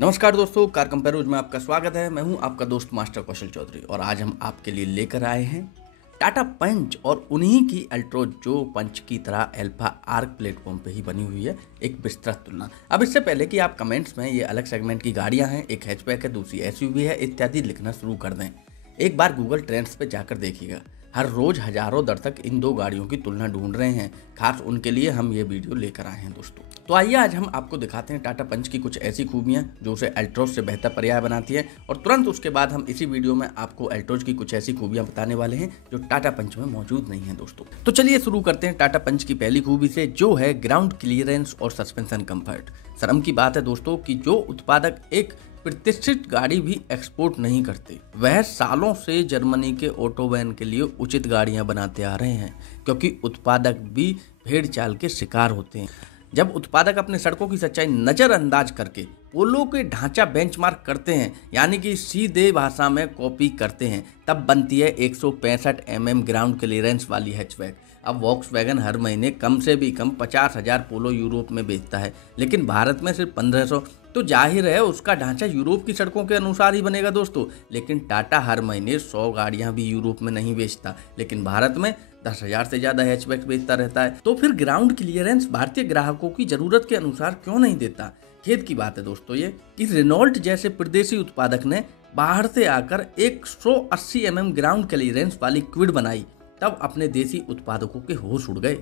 नमस्कार दोस्तों, कार कंपेरोज में आपका स्वागत है। मैं हूं आपका दोस्त मास्टर कौशल चौधरी और आज हम आपके लिए लेकर आए हैं टाटा पंच और उन्हीं की अल्ट्रोज जो पंच की तरह अल्फा आर्क प्लेटफॉर्म पे ही बनी हुई है, एक विस्तृत तुलना। अब इससे पहले कि आप कमेंट्स में ये अलग सेगमेंट की गाड़ियां हैं, एक हैचबैक है, दूसरी एसयूवी है इत्यादि लिखना शुरू कर दें, एक बार गूगल ट्रेंड्स पे जाकर देखिएगा। हर रोज हजारों दर्शक इन दो गाड़ियों की तुलना ढूंढ रहे हैं। खास उनके लिए हम ये वीडियो लेकर आए हैं दोस्तों। तो आइए आज हम आपको दिखाते हैं टाटा पंच की कुछ ऐसी खूबियां जो उसे अल्ट्रोज से बेहतर पर्याय बनाती है, और तुरंत उसके बाद हम इसी वीडियो में आपको अल्ट्रोज की कुछ ऐसी खूबियां बताने वाले हैं जो टाटा पंच में मौजूद नहीं है दोस्तों। तो चलिए शुरू करते हैं टाटा पंच की पहली खूबी से, जो है ग्राउंड क्लियरेंस और सस्पेंशन कंफर्ट। शर्म की बात है दोस्तों कि जो उत्पादक एक प्रतिष्ठित गाड़ी भी एक्सपोर्ट नहीं करते, वह सालों से जर्मनी के ऑटोबैन के लिए उचित गाड़ियां बनाते आ रहे हैं, क्योंकि उत्पादक भी भेड़ चाल के शिकार होते हैं। जब उत्पादक अपने सड़कों की सच्चाई नजरअंदाज करके पोलो के ढांचा बेंचमार्क करते हैं, यानी कि सीधे भाषा में कॉपी करते हैं, तब बनती है 165 mm ग्राउंड क्लियरेंस वाली हैचबैक। अब वॉक्सवैगन हर महीने कम से भी कम 50,000 पोलो यूरोप में बेचता है, लेकिन भारत में सिर्फ 1500। तो जाहिर है उसका ढांचा यूरोप की सड़कों के अनुसार ही बनेगा दोस्तों। लेकिन टाटा हर महीने 100 गाड़ियां भी यूरोप में नहीं बेचता, लेकिन भारत में 10,000 से ज्यादा हैचबैक बेचता रहता है। तो फिर ग्राउंड क्लियरेंस भारतीय ग्राहकों की जरूरत के अनुसार क्यों नहीं देता? खेद की बात है दोस्तों ये कि रेनॉल्ट जैसे प्रदेशी उत्पादक ने बाहर से आकर 180 mm ग्राउंड क्लियरेंस वाली क्विड बनाई, तब अपने देसी उत्पादकों के होश उड़ गए।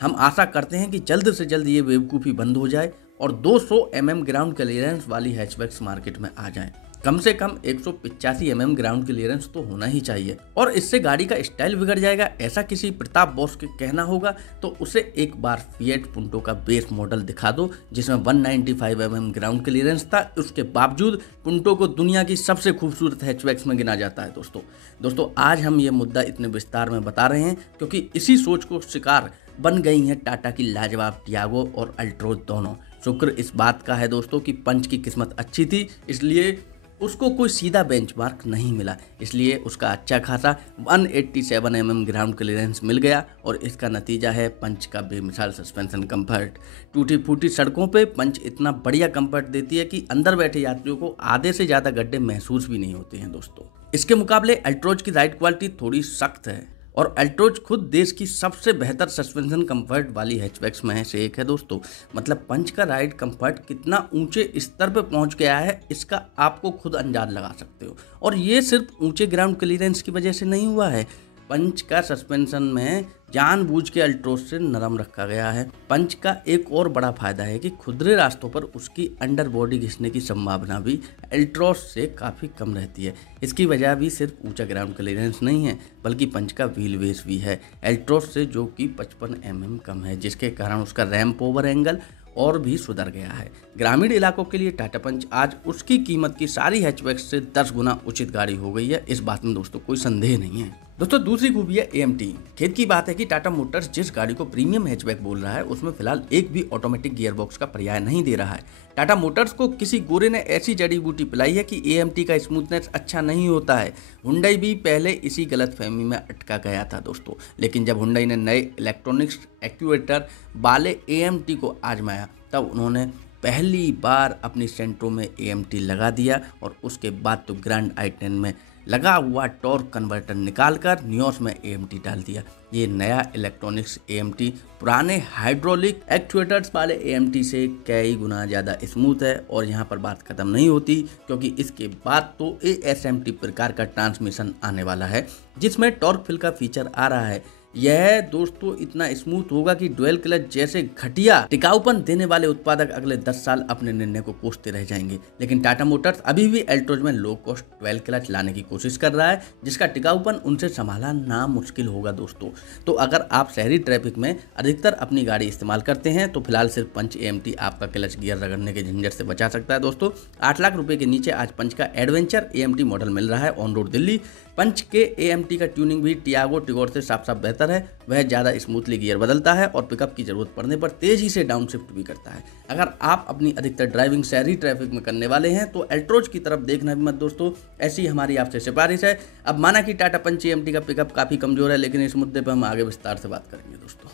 हम आशा करते हैं कि जल्द से जल्द ये बेवकूफ़ी बंद हो जाए और 200 mm ग्राउंड क्लियरेंस वाली हैचबैक्स मार्केट में आ जाएं। कम से कम 185 mm ग्राउंड क्लियरेंस तो होना ही चाहिए, और इससे गाड़ी का स्टाइल बिगड़ जाएगा, ऐसा किसी प्रताप बॉस के कहना होगा। तो उसे एक बार फिएट पुंटो का बेस मॉडल दिखा दो जिसमें 195 mm ग्राउंड क्लियरेंस था। उसके बावजूद पुंटो को दुनिया की सबसे खूबसूरत हैचबैक्स में गिना जाता है दोस्तों आज हम ये मुद्दा इतने विस्तार में बता रहे हैं क्योंकि इसी सोच को शिकार बन गई है टाटा की लाजवाब टियागो और अल्ट्रोज दोनों। शुक्र इस बात का है दोस्तों कि पंच की किस्मत अच्छी थी, इसलिए उसको कोई सीधा बेंचमार्क नहीं मिला, इसलिए उसका अच्छा खासा 187 mm ग्राउंड क्लियरेंस मिल गया। और इसका नतीजा है पंच का बेमिसाल सस्पेंशन कंफर्ट। टूटी फूटी सड़कों पे पंच इतना बढ़िया कंफर्ट देती है कि अंदर बैठे यात्रियों को आधे से ज़्यादा गड्ढे महसूस भी नहीं होते हैं दोस्तों। इसके मुकाबले अल्ट्रोज की राइड क्वालिटी थोड़ी सख्त है, और अल्ट्रोज खुद देश की सबसे बेहतर सस्पेंशन कंफर्ट वाली हैचबैक्स में से एक है दोस्तों। मतलब पंच का राइड कंफर्ट कितना ऊंचे स्तर पर पहुंच गया है, इसका आपको खुद अंदाज लगा सकते हो। और ये सिर्फ ऊंचे ग्राउंड क्लियरेंस की वजह से नहीं हुआ है। पंच का सस्पेंशन में जानबूझ के अल्ट्रोज से नरम रखा गया है। पंच का एक और बड़ा फायदा है कि खुदरे रास्तों पर उसकी अंडर बॉडी घिसने की संभावना भी अल्ट्रोज से काफ़ी कम रहती है। इसकी वजह भी सिर्फ ऊंचा ग्राउंड क्लियरेंस नहीं है, बल्कि पंच का व्हील बेस भी है अल्ट्रोज से, जो कि 55 mm कम है, जिसके कारण उसका रैंप ओवर एंगल और भी सुधर गया है। ग्रामीण इलाकों के लिए टाटा पंच आज उसकी कीमत की सारी हैचबैक से 10 गुना उचित गाड़ी हो गई है, इस बात में दोस्तों कोई संदेह नहीं है। दोस्तों दूसरी खूबी है AMT। खेद की बात है कि टाटा मोटर्स जिस गाड़ी को प्रीमियम हैचबैक बोल रहा है उसमें फिलहाल एक भी ऑटोमेटिक गियरबॉक्स का पर्याय नहीं दे रहा है। टाटा मोटर्स को किसी गोरे ने ऐसी जड़ी बूटी पिलाई है कि AMT का स्मूथनेस अच्छा नहीं होता है। हुंडई भी पहले इसी गलतफहमी में अटका गया था दोस्तों, लेकिन जब हुंडई ने नए इलेक्ट्रॉनिक्स एक्चुएटर वाले AMT को आजमाया, तब उन्होंने पहली बार अपनी सेंट्रो में AMT लगा दिया, और उसके बाद तो ग्रैंड i10 में लगा हुआ टॉर्क कन्वर्टर निकालकर नियोस में AMT डाल दिया। ये नया इलेक्ट्रॉनिक्स AMT पुराने हाइड्रोलिक एक्चुएटर्स वाले AMT से कई गुना ज़्यादा स्मूथ है। और यहाँ पर बात खत्म नहीं होती, क्योंकि इसके बाद तो ASMT प्रकार का ट्रांसमिशन आने वाला है, जिसमें टॉर्क फिल का फीचर आ रहा है। यह दोस्तों इतना स्मूथ होगा कि डुअल क्लच जैसे घटिया टिकाऊपन देने वाले उत्पादक अगले 10 साल अपने निर्णय को कोसते रह जाएंगे। लेकिन टाटा मोटर्स अभी भी अल्ट्रोज में लो कॉस्ट डुअल क्लच लाने की कोशिश कर रहा है, जिसका टिकाऊपन उनसे संभाला ना मुश्किल होगा दोस्तों। तो अगर आप शहरी ट्रैफिक में अधिकतर अपनी गाड़ी इस्तेमाल करते हैं, तो फिलहाल सिर्फ पंच AMT आपका क्लच गियर रगड़ने के झंझट से बचा सकता है दोस्तों। 8 लाख रुपए के नीचे आज पंच का एडवेंचर AMT मॉडल मिल रहा है ऑन रोड दिल्ली। पंच के AMT का ट्यूनिंग भी टियागो टिगोर से साफ साफ बेहतर है। वह ज़्यादा स्मूथली गियर बदलता है और पिकअप की जरूरत पड़ने पर तेजी से डाउन शिफ्ट भी करता है। अगर आप अपनी अधिकतर ड्राइविंग शहरी ट्रैफिक में करने वाले हैं तो अल्ट्रोज की तरफ देखना भी मत दोस्तों, ऐसी हमारी आपसे सिफारिश है। अब माना कि टाटा पंच AMT का पिकअप काफ़ी कमजोर है, लेकिन इस मुद्दे पर हम आगे विस्तार से बात करेंगे दोस्तों।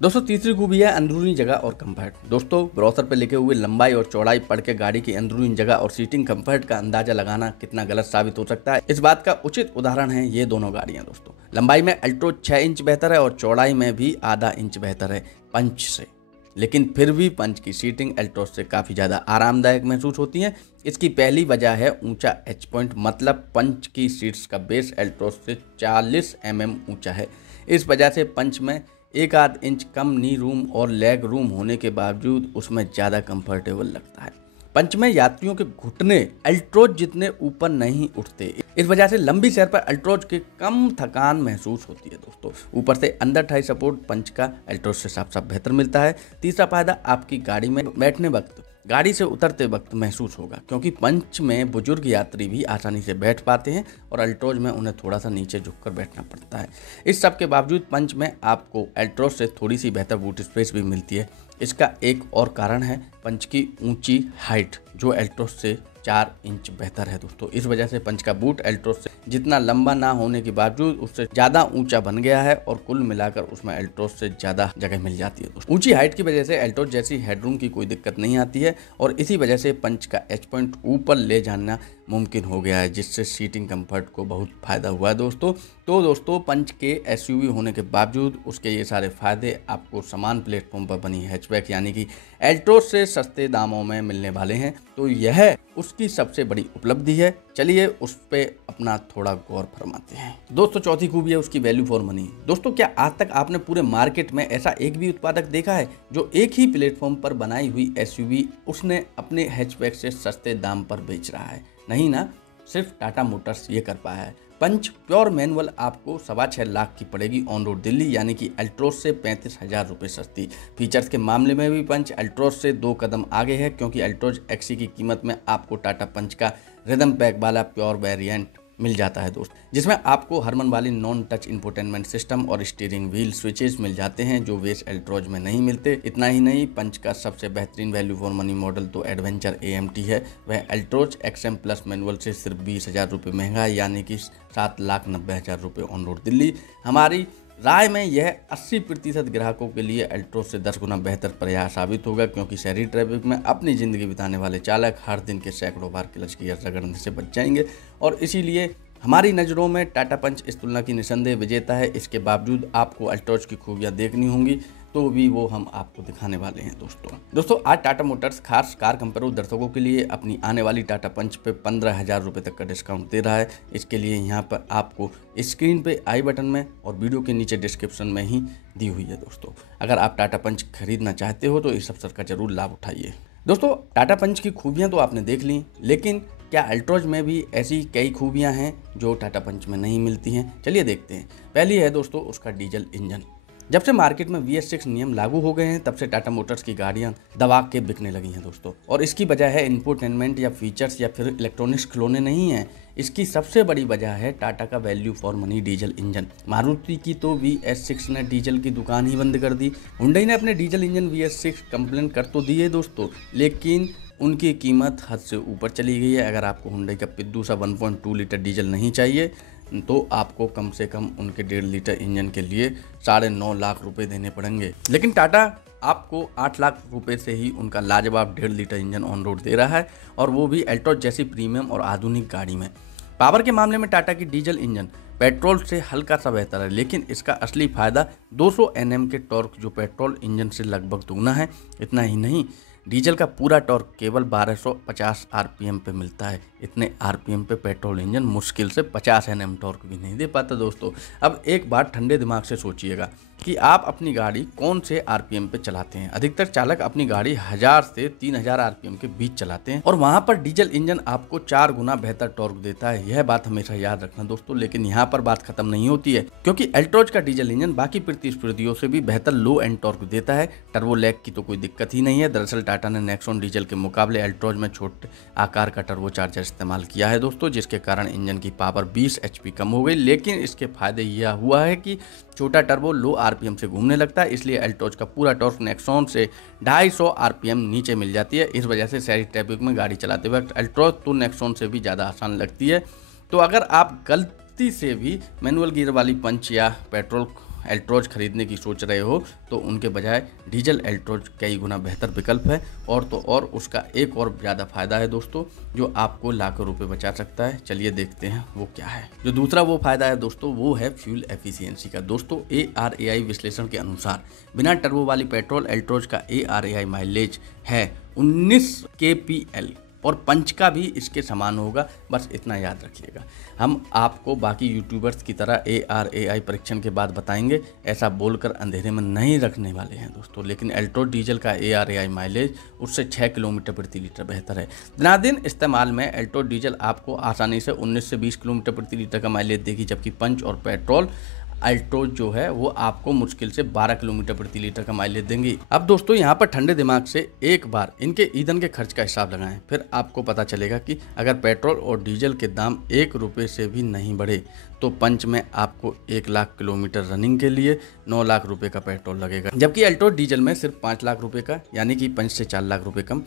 दोस्तों तीसरी खूबी है अंदरूनी जगह और कंफर्ट। दोस्तों ब्रोशर पे लिखे हुए लंबाई और चौड़ाई पढ़ के गाड़ी की अंदरूनी जगह और सीटिंग कंफर्ट का अंदाजा लगाना कितना गलत साबित हो सकता है, इस बात का उचित उदाहरण है ये दोनों गाड़ियां। दोस्तों लंबाई में अल्ट्रोज 6 इंच बेहतर है और चौड़ाई में भी आधा इंच बेहतर है पंच से, लेकिन फिर भी पंच की सीटिंग अल्ट्रोज से काफ़ी ज़्यादा आरामदायक महसूस होती है। इसकी पहली वजह है ऊंचा एच पॉइंट, मतलब पंच की सीट्स का बेस अल्ट्रोज से 40 mm ऊंचा है। इस वजह से पंच में एक आध इंच कम नी रूम और लेग रूम होने के बावजूद उसमें ज़्यादा कंफर्टेबल लगता है। पंच में यात्रियों के घुटने अल्ट्रोज जितने ऊपर नहीं उठते, इस वजह से लंबी सैर पर अल्ट्रोज की कम थकान महसूस होती है। दोस्तों ऊपर से अंदर थाई सपोर्ट पंच का अल्ट्रोज से साफ बेहतर मिलता है। तीसरा फायदा आपकी गाड़ी में बैठने वक्त, गाड़ी से उतरते वक्त महसूस होगा, क्योंकि पंच में बुजुर्ग यात्री भी आसानी से बैठ पाते हैं और अल्ट्रोज में उन्हें थोड़ा सा नीचे झुककर बैठना पड़ता है। इस सब के बावजूद पंच में आपको अल्ट्रोज से थोड़ी सी बेहतर बूट स्पेस भी मिलती है। इसका एक और कारण है पंच की ऊंची हाइट, जो अल्ट्रोज से 4 इंच बेहतर है। दोस्तों इस वजह से पंच का बूट अल्ट्रोज से जितना लंबा ना होने के बावजूद उससे ज़्यादा ऊंचा बन गया है और कुल मिलाकर उसमें अल्ट्रोज से ज़्यादा जगह मिल जाती है। दोस्तों ऊंची हाइट की वजह से अल्ट्रोज जैसी हेडरूम की कोई दिक्कत नहीं आती है और इसी वजह से पंच का एच पॉइंट ऊपर ले जाना मुमकिन हो गया है, जिससे सीटिंग कंफर्ट को बहुत फ़ायदा हुआ है। दोस्तों पंच के एसयूवी होने के बावजूद उसके ये सारे फ़ायदे आपको समान प्लेटफॉर्म पर बनी हैचबैक यानी कि अल्ट्रोज से सस्ते दामों में मिलने वाले हैं, तो यह उसकी सबसे बड़ी उपलब्धि है। चलिए उस पर अपना थोड़ा गौर फरमाते हैं। दोस्तों चौथी खूबी है उसकी वैल्यू फॉर मनी। दोस्तों क्या आज तक आपने पूरे मार्केट में ऐसा एक भी उत्पादक देखा है जो एक ही प्लेटफॉर्म पर बनाई हुई एसयूवी उसने अपने हैचबैक से सस्ते दाम पर बेच रहा है? नहीं ना, सिर्फ टाटा मोटर्स ये कर पाया है। पंच प्योर मैनुअल आपको 6.25 लाख की पड़ेगी ऑन रोड दिल्ली, यानी कि अल्ट्रोज से 35,000 रुपये सस्ती। फीचर्स के मामले में भी पंच अल्ट्रोज से 2 कदम आगे है, क्योंकि अल्ट्रोज एक्सी की कीमत में आपको टाटा पंच का रिदम पैक वाला प्योर वेरिएंट मिल जाता है दोस्त, जिसमें आपको हरमन वाली नॉन टच इंफोटेनमेंट सिस्टम और स्टीयरिंग व्हील स्विचेस मिल जाते हैं जो वेस अल्ट्रोज में नहीं मिलते। इतना ही नहीं, पंच का सबसे बेहतरीन वैल्यू फॉर मनी मॉडल तो एडवेंचर AMT है। वह अल्ट्रोज XM प्लस मैनुअल से सिर्फ 20,000 रुपये महंगा है, यानी कि 7,90,000 रुपये ऑन रोड दिल्ली। हमारी राय में यह 80% ग्राहकों के लिए अल्ट्रोज से 10 गुना बेहतर प्रयास साबित होगा, क्योंकि शहरी ट्रैफिक में अपनी ज़िंदगी बिताने वाले चालक हर दिन के सैकड़ों बार क्लच गियर रगड़ने से बच जाएंगे और इसीलिए हमारी नज़रों में टाटा पंच इस तुलना की निसंदेह विजेता है। इसके बावजूद आपको अल्ट्रोज की खूबियाँ देखनी होंगी तो भी वो हम आपको दिखाने वाले हैं। दोस्तों आज टाटा मोटर्स खास कार कंपेरो दर्शकों के लिए अपनी आने वाली टाटा पंच पे 15,000 रुपये तक का डिस्काउंट दे रहा है। इसके लिए यहाँ पर आपको स्क्रीन पे आई बटन में और वीडियो के नीचे डिस्क्रिप्शन में ही दी हुई है। दोस्तों अगर आप टाटा पंच खरीदना चाहते हो तो इस अवसर का जरूर लाभ उठाइए। दोस्तों टाटा पंच की खूबियाँ तो आपने देख ली, लेकिन क्या अल्ट्रोज में भी ऐसी कई खूबियाँ हैं जो टाटा पंच में नहीं मिलती हैं? चलिए देखते हैं। पहली है दोस्तों उसका डीजल इंजन। जब से मार्केट में VS6 नियम लागू हो गए हैं तब से टाटा मोटर्स की गाड़ियां दबा के बिकने लगी हैं दोस्तों, और इसकी वजह है इंफोटेनमेंट या फीचर्स या फिर इलेक्ट्रॉनिक्स खिलौने नहीं हैं। इसकी सबसे बड़ी वजह है टाटा का value for money diesel engine. Maruti की तो VS6 ने डीजल की दुकान ही बंद कर दी। हुंडई ने अपने डीजल इंजन VS6 कंप्लेन कर तो दिए दोस्तों, लेकिन उनकी कीमत हद से ऊपर चली गई है। अगर आपको हुंडई का पिद्दू सा 1.2 लीटर डीजल नहीं चाहिए तो आपको कम से कम उनके 1.5 लीटर इंजन के लिए 9.5 लाख रुपए देने पड़ेंगे। लेकिन टाटा आपको 8 लाख रुपए से ही उनका लाजवाब 1.5 लीटर इंजन ऑन रोड दे रहा है, और वो भी अल्ट्रोज जैसी प्रीमियम और आधुनिक गाड़ी में। पावर के मामले में टाटा की डीजल इंजन पेट्रोल से हल्का सा बेहतर है, लेकिन इसका असली फायदा 200 Nm के टॉर्क जो पेट्रोल इंजन से लगभग दुगना है। इतना ही नहीं, डीजल का पूरा टॉर्क केवल 1250 RPM पे मिलता है। इतने RPM पे पेट्रोल इंजन मुश्किल से 50 Nm टॉर्क भी नहीं दे पाता दोस्तों। अब एक बात ठंडे दिमाग से सोचिएगा कि आप अपनी गाड़ी कौन से RPM पे चलाते हैं। अधिकतर चालक अपनी गाड़ी 1000 से 3000 RPM के बीच चलाते हैं, और वहाँ पर डीजल इंजन आपको 4 गुना बेहतर टॉर्क देता है। यह बात हमेशा याद रखना दोस्तों। लेकिन यहाँ पर बात खत्म नहीं होती है, क्योंकि अल्ट्रोज का डीजल इंजन बाकी प्रतिस्पर्धियों से भी बेहतर लो एंड टॉर्क देता है। टर्बो लैग की तो कोई दिक्कत ही नहीं है। दरअसल टाटा ने नेक्सॉन डीजल के मुकाबले अल्ट्रोज में छोटे आकार का टर्बो चार्जर इस्तेमाल किया है दोस्तों, जिसके कारण इंजन की पावर 20 HP कम हो गई। लेकिन इसके फायदे यह हुआ है कि छोटा टर्बो लो RPM से घूमने लगता है, इसलिए अल्ट्रोज का पूरा टॉर्क नेक्सॉन से 250 RPM नीचे मिल जाती है। इस वजह से शहरी ट्रैफिक में गाड़ी चलाते वक्त अल्ट्रोज तो नेक्सॉन से भी ज़्यादा आसान लगती है। तो अगर आप गलती से भी मैनुअल गियर वाली पंच या पेट्रोल एल्ट्रोज खरीदने की सोच रहे हो तो उनके बजाय डीजल एल्ट्रोज कई गुना बेहतर विकल्प है। और उसका एक और ज़्यादा फ़ायदा है दोस्तों, जो आपको लाखों रुपए बचा सकता है। चलिए देखते हैं वो क्या है। जो दूसरा वो फ़ायदा है दोस्तों, वो है फ्यूल एफिशिएंसी का। दोस्तों ARAI विश्लेषण के अनुसार बिना टर्बो वाली पेट्रोल एल्ट्रोज का ARAI माइलेज है 19 kpl और पंच का भी इसके समान होगा, बस इतना याद रखिएगा। हम आपको बाकी यूट्यूबर्स की तरह ARAI परीक्षण के बाद बताएंगे, ऐसा बोलकर अंधेरे में नहीं रखने वाले हैं दोस्तों। लेकिन एल्ट्रोज डीजल का ARAI माइलेज उससे 6 किलोमीटर प्रति लीटर बेहतर है। दिन इस्तेमाल में एल्ट्रोज डीजल आपको आसानी से 19 से 20 किलोमीटर प्रति लीटर का माइलेज देगी, जबकि पंच और पेट्रोल एल्ट्रोज जो है वो आपको मुश्किल से 12 किलोमीटर प्रति लीटर का माइलेज देंगी। अब दोस्तों यहाँ पर ठंडे दिमाग से एक बार इनके ईंधन के खर्च का हिसाब लगाएं, फिर आपको पता चलेगा कि अगर पेट्रोल और डीजल के दाम 1 रुपये से भी नहीं बढ़े तो पंच में आपको 1 लाख किलोमीटर रनिंग के लिए 9 लाख रुपए का पेट्रोल लगेगा, जबकि एल्ट्रोज डीजल में सिर्फ 5 लाख रुपए का, यानी कि 5 से 4 लाख रुपए कम।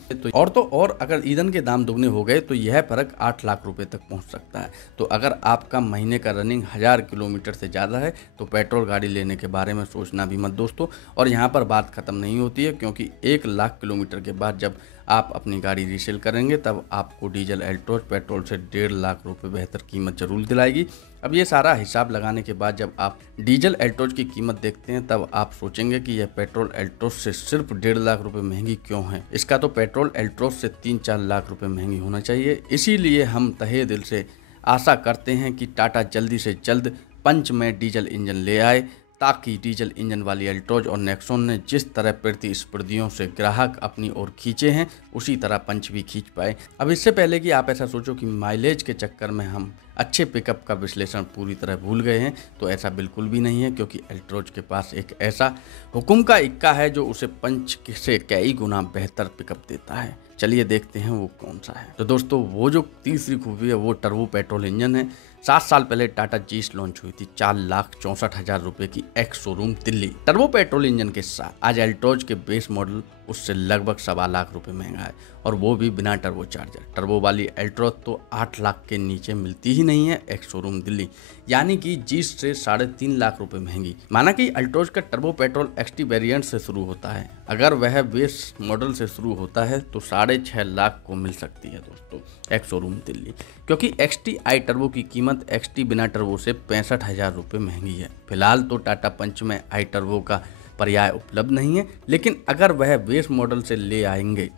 और अगर ईंधन के दाम दुगने हो गए तो यह फर्क 8 लाख रुपए तक पहुंच सकता है। तो अगर आपका महीने का रनिंग 1000 किलोमीटर से ज़्यादा है तो पेट्रोल गाड़ी लेने के बारे में सोचना भी मत दोस्तों। और यहाँ पर बात खत्म नहीं होती है, क्योंकि 1 लाख किलोमीटर के बाद जब आप अपनी गाड़ी रीसेल करेंगे तब आपको डीजल एल्ट्रोज पेट्रोल से 1.5 लाख रुपए बेहतर कीमत जरूर दिलाएगी। अब ये सारा हिसाब लगाने के बाद जब आप डीजल एल्ट्रोज की कीमत देखते हैं तब आप सोचेंगे कि यह पेट्रोल एल्ट्रोज से सिर्फ 1.5 लाख रुपए महंगी क्यों है। इसका तो पेट्रोल एल्ट्रोज से 3-4 लाख रुपए महंगी होना चाहिए। इसीलिए हम तहे दिल से आशा करते हैं कि टाटा जल्दी से जल्द पंच में डीजल इंजन ले आए, ताकि डीजल इंजन वाली एल्ट्रोज और नेक्सॉन ने जिस तरह प्रतिस्पर्धियों से ग्राहक अपनी ओर खींचे हैं उसी तरह पंच भी खींच पाए। अब इससे पहले कि आप ऐसा सोचो कि माइलेज के चक्कर में हम अच्छे पिकअप का विश्लेषण पूरी तरह भूल गए हैं, तो ऐसा बिल्कुल भी नहीं है, क्योंकि एल्ट्रोज के पास एक ऐसा हुकुम का इक्का है जो उसे पंच से कई गुना बेहतर पिकअप देता है। चलिए देखते हैं वो कौन सा है। तो दोस्तों वो जो तीसरी खूबी है वो टर्बो पेट्रोल इंजन है। 7 साल पहले टाटा जीस लॉन्च हुई थी 4,64,000 रुपए की ex showroom Delhi. Turbo petrol engine के साथ आज एल्ट्रोज के बेस मॉडल उससे लगभग 1.25 लाख रुपए महंगा है, और वो भी बिना टर्बो चार्जर। टर्बो वाली एल्ट्रोज तो 8 लाख के नीचे मिलती ही नहीं है एक्स शोरूम दिल्ली, यानी कि जीस से 3.5 लाख रुपए महंगी। माना कि एल्ट्रोज का टर्बो पेट्रोल XT वेरिएंट से शुरू होता है, अगर वह बेस मॉडल से शुरू होता है तो 6.5 लाख को मिल सकती है दोस्तों एक्स शोरूम दिल्ली, क्योंकि XT आई टर्बो की कीमत XT बिना टर्बो से 65,000 रुपये महंगी है। फिलहाल तो टाटा पंच में आई टर्बो का पर्याय उपलब्ध नहीं है, लेकिन अगर वह बेस मॉडल से ले आएंगे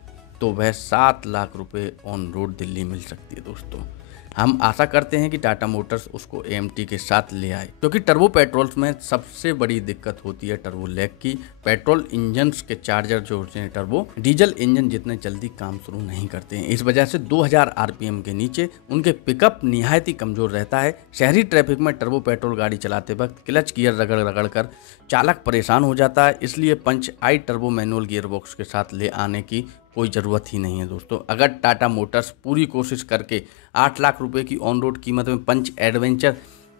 तो वह 7 लाख रुपए ऑन रोड दिल्ली मिल सकती है दोस्तों। हम आशा करते हैं कि टाटा मोटर्स उसको AMT के साथ ले आए, क्योंकि टर्बो पेट्रोल्स में सबसे बड़ी दिक्कत होती है टर्बो लैग की। पेट्रोल इंजन्स के चार्जर जो होते हैं टर्बो डीजल इंजन जितने जल्दी काम शुरू नहीं करते हैं। इस वजह से 2000 RPM के नीचे उनके पिकअप निहायत ही कमजोर रहता है। शहरी ट्रैफिक में टर्बो पेट्रोल गाड़ी चलाते वक्त क्लच गियर रगड़ कर चालक परेशान हो जाता है। इसलिए पंच आई टर्बो मैनुअल गियर बॉक्स के साथ ले आने की कोई ज़रूरत ही नहीं है दोस्तों। अगर टाटा मोटर्स पूरी कोशिश करके 8 लाख रुपए की ऑन रोड कीमत में पंच एडवेंचर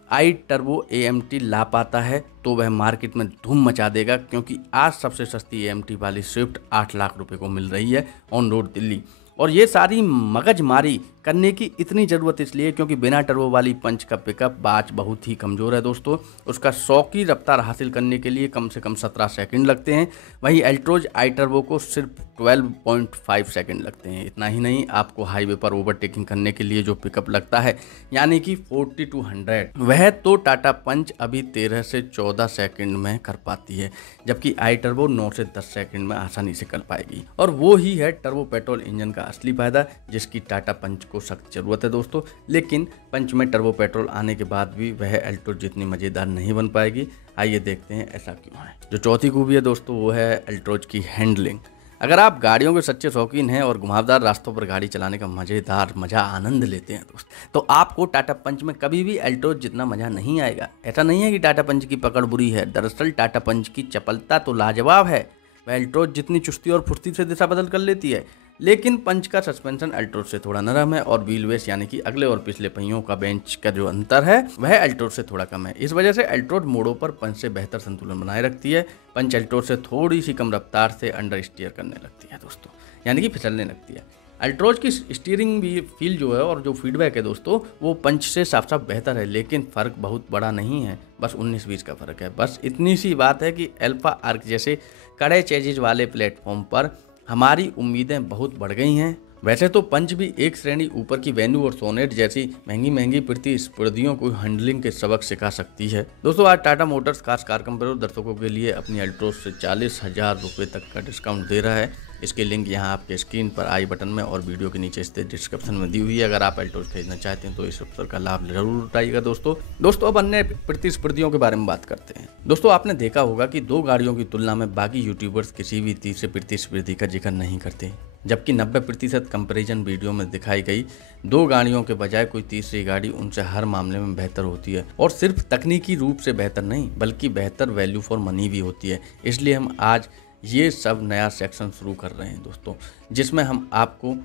आई टर्बो AMT ला पाता है तो वह मार्केट में धूम मचा देगा, क्योंकि आज सबसे सस्ती AMT वाली स्विफ्ट 8 लाख रुपए को मिल रही है ऑन रोड दिल्ली। और ये सारी मगजमारी करने की इतनी ज़रूरत इसलिए क्योंकि बिना टर्बो वाली पंच का पिकअप बाज बहुत ही कमज़ोर है दोस्तों। उसका 100 की रफ्तार हासिल करने के लिए कम से कम 17 सेकंड लगते हैं, वहीं एल्ट्रोज आई टर्बो को सिर्फ 12.5 सेकंड लगते हैं। इतना ही नहीं, आपको हाईवे पर ओवरटेकिंग करने के लिए जो पिकअप लगता है यानी कि 40 to 100, वह तो टाटा पंच अभी 13 से 14 सेकंड में कर पाती है, जबकि आई टर्बो 9 से 10 सेकंड में आसानी से कर पाएगी। और वो ही है टर्बो पेट्रोल इंजन का असली फायदा, जिसकी टाटा पंच को सख्त जरूरत है दोस्तों। लेकिन पंच में टर्बो पेट्रोल आने के बाद भी वह एल्ट्रोज जितनी मज़ेदार नहीं बन पाएगी। आइए देखते हैं ऐसा क्यों है। जो चौथी खूबी है दोस्तों वो है एल्ट्रोज की हैंडलिंग। अगर आप गाड़ियों के सच्चे शौकीन हैं और घुमावदार रास्तों पर गाड़ी चलाने का मज़ा आनंद लेते हैं दोस्त, तो आपको टाटा पंच में कभी भी एल्ट्रोज जितना मज़ा नहीं आएगा। ऐसा नहीं है कि टाटा पंच की पकड़ बुरी है, दरअसल टाटा पंच की चपलता तो लाजवाब है। वह एल्ट्रोज जितनी चुस्ती और फुर्ती से दिशा बदल कर लेती है, लेकिन पंच का सस्पेंशन एल्ट्रोज से थोड़ा नरम है और व्हील बेस यानी कि अगले और पिछले पहियों का बेंच का जो अंतर है वह एल्ट्रोज से थोड़ा कम है। इस वजह से एल्ट्रोज मोड़ों पर पंच से बेहतर संतुलन बनाए रखती है। पंच एल्ट्रोज से थोड़ी सी कम रफ्तार से अंडर स्टीयर करने लगती है दोस्तों, यानी कि फिसलने लगती है। अल्ट्रोज की स्टीयरिंग भी फील जो है और जो फीडबैक है दोस्तों वो पंच से साफ साफ बेहतर है, लेकिन फ़र्क बहुत बड़ा नहीं है, बस 19-20 का फ़र्क है। बस इतनी सी बात है कि अल्फा आर्क जैसे कड़े चेजिज वाले प्लेटफॉर्म पर हमारी उम्मीदें बहुत बढ़ गई हैं। वैसे तो पंच भी एक श्रेणी ऊपर की वेन्यू और सोनेट जैसी महंगी प्रतिस्पर्धियों को हैंडलिंग के सबक सिखा सकती है। दोस्तों आज टाटा मोटर्स खास कार कंपनी दर्शकों के लिए अपनी अल्ट्रोज से 40,000 रुपये तक का डिस्काउंट दे रहा है। इसकी लिंक यहाँ आपके स्क्रीन पर आई बटन में और वीडियो के नीचे स्थित डिस्क्रिप्शन में दी हुई है। अगर आप अल्ट्रोज खरीदना चाहते हैं तो इस अवसर का लाभ जरूर उठाइएगा। दोस्तों अब अन्य प्रतिस्पर्धियों के बारे में बात करते हैं। दोस्तों आपने देखा होगा कि दो गाड़ियों की तुलना में बाकी यूट्यूबर्स किसी भी तीसरे प्रतिस्पर्धी का जिक्र नहीं करते, जबकि 90% कंपैरिजन वीडियो में दिखाई गई दो गाड़ियों के बजाय कोई तीसरी गाड़ी उनसे हर मामले में बेहतर होती है, और सिर्फ तकनीकी रूप से बेहतर नहीं बल्कि बेहतर वैल्यू फॉर मनी भी होती है। इसलिए हम आज ये सब नया सेक्शन शुरू कर रहे हैं दोस्तों, जिसमें हम आपको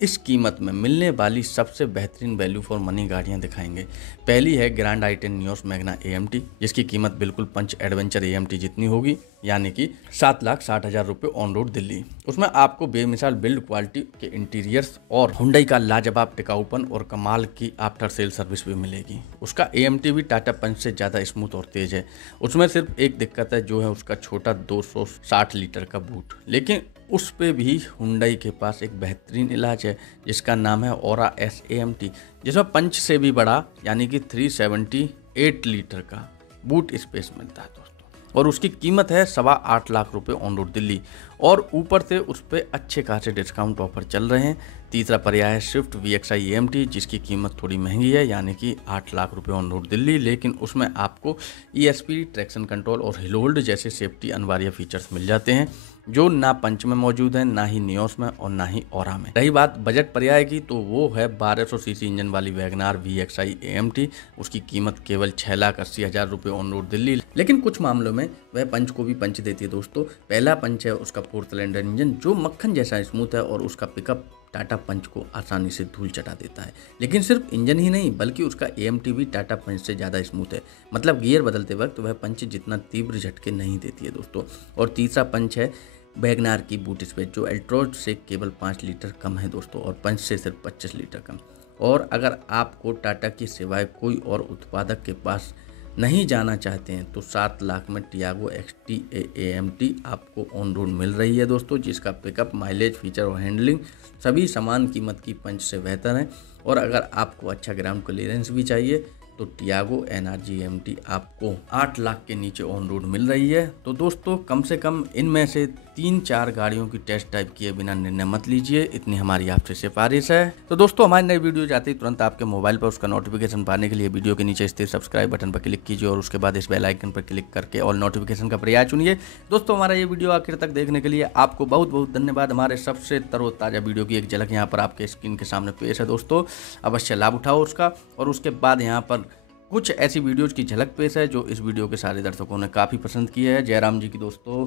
इस कीमत में मिलने वाली सबसे बेहतरीन वैल्यू फॉर मनी गाड़ियां दिखाएंगे। पहली है grand i10 Nios Magna AMT, जिसकी कीमत बिल्कुल पंच एडवेंचर AMT जितनी होगी, यानी कि 7,60,000 रुपये ऑन रोड दिल्ली। उसमें आपको बेमिसाल बिल्ड क्वालिटी के इंटीरियर्स और हुंडई का लाजवाब टिकाऊपन और कमाल की आफ्टर सेल सर्विस भी मिलेगी। उसका AMT भी टाटा पंच से ज़्यादा स्मूथ और तेज है। उसमें सिर्फ एक दिक्कत है, जो है उसका छोटा 260 लीटर का बूट, लेकिन उस पे भी हुंडई के पास एक बेहतरीन इलाज है जिसका नाम है ओरा S AMT, जिसमें पंच से भी बड़ा यानी कि 378 लीटर का बूट स्पेस मिलता है दोस्तों, और उसकी कीमत है 8.25 लाख रुपए ऑन रोड दिल्ली, और ऊपर से उस पर अच्छे खासे डिस्काउंट ऑफर चल रहे हैं। तीसरा पर्याय है स्विफ्ट VXI AMT, जिसकी कीमत थोड़ी महंगी है यानी कि 8 लाख रुपए ऑन रोड दिल्ली, लेकिन उसमें आपको ESP, ट्रैक्शन कंट्रोल और हिल होल्ड जैसे सेफ्टी अनिवार्य फीचर्स मिल जाते हैं, जो ना पंच में मौजूद है, ना ही नियोस में और ना ही ओरा में। रही बात बजट पर्याय की, तो वो है 1200 सीसी इंजन वाली वैगनार VXI AMT। उसकी कीमत केवल 6,80,000 रुपये ऑन रोड दिल्ली, लेकिन कुछ मामलों में वह पंच को भी पंच देती है दोस्तों। पहला पंच है उसका 4 सिलेंडर इंजन, जो मक्खन जैसा स्मूथ है, और उसका पिकअप टाटा पंच को आसानी से धूल चटा देता है। लेकिन सिर्फ इंजन ही नहीं बल्कि उसका AMT भी टाटा पंच से ज़्यादा स्मूथ है, मतलब गियर बदलते वक्त वह पंच जितना तीव्र झटके नहीं देती है दोस्तों। और तीसरा पंच है वैगनार की बूट स्पेस, जो अल्ट्रोज से केवल 5 लीटर कम है दोस्तों, और पंच से सिर्फ 25 लीटर कम। और अगर आपको टाटा की सिवाय कोई और उत्पादक के पास नहीं जाना चाहते हैं तो 7 लाख में टियागो XT AMT आपको ऑन रोड मिल रही है दोस्तों, जिसका पिकअप, माइलेज, फीचर और हैंडलिंग सभी समान कीमत की पंच से बेहतर हैं। और अगर आपको अच्छा ग्राउंड क्लियरेंस भी चाहिए तो टियागो NRG AMT आपको 8 लाख के नीचे ऑन रोड मिल रही है। तो दोस्तों कम से कम इनमें से 3-4 गाड़ियों की टेस्ट ड्राइव किए बिना निर्णय मत लीजिए, इतनी हमारी आपसे सिफारिश है। तो दोस्तों हमारी नई वीडियो जाते ही तुरंत आपके मोबाइल पर उसका नोटिफिकेशन पाने के लिए वीडियो के नीचे स्थित सब्सक्राइब बटन पर क्लिक कीजिए, और उसके बाद इस बेल आइकन पर क्लिक करके ऑल नोटिफिकेशन का पर्याय चुनिए। दोस्तों हमारा ये वीडियो आखिर तक देखने के लिए आपको बहुत बहुत धन्यवाद। हमारे सबसे तरोताज़ा वीडियो की एक झलक यहाँ पर आपके स्क्रीन के सामने पेश है दोस्तों, अवश्य लाभ उठाओ उसका। और उसके बाद यहाँ पर कुछ ऐसी वीडियोज़ की झलक पेश है जो इस वीडियो के सारे दर्शकों ने काफ़ी पसंद की है। जयराम जी की दोस्तों।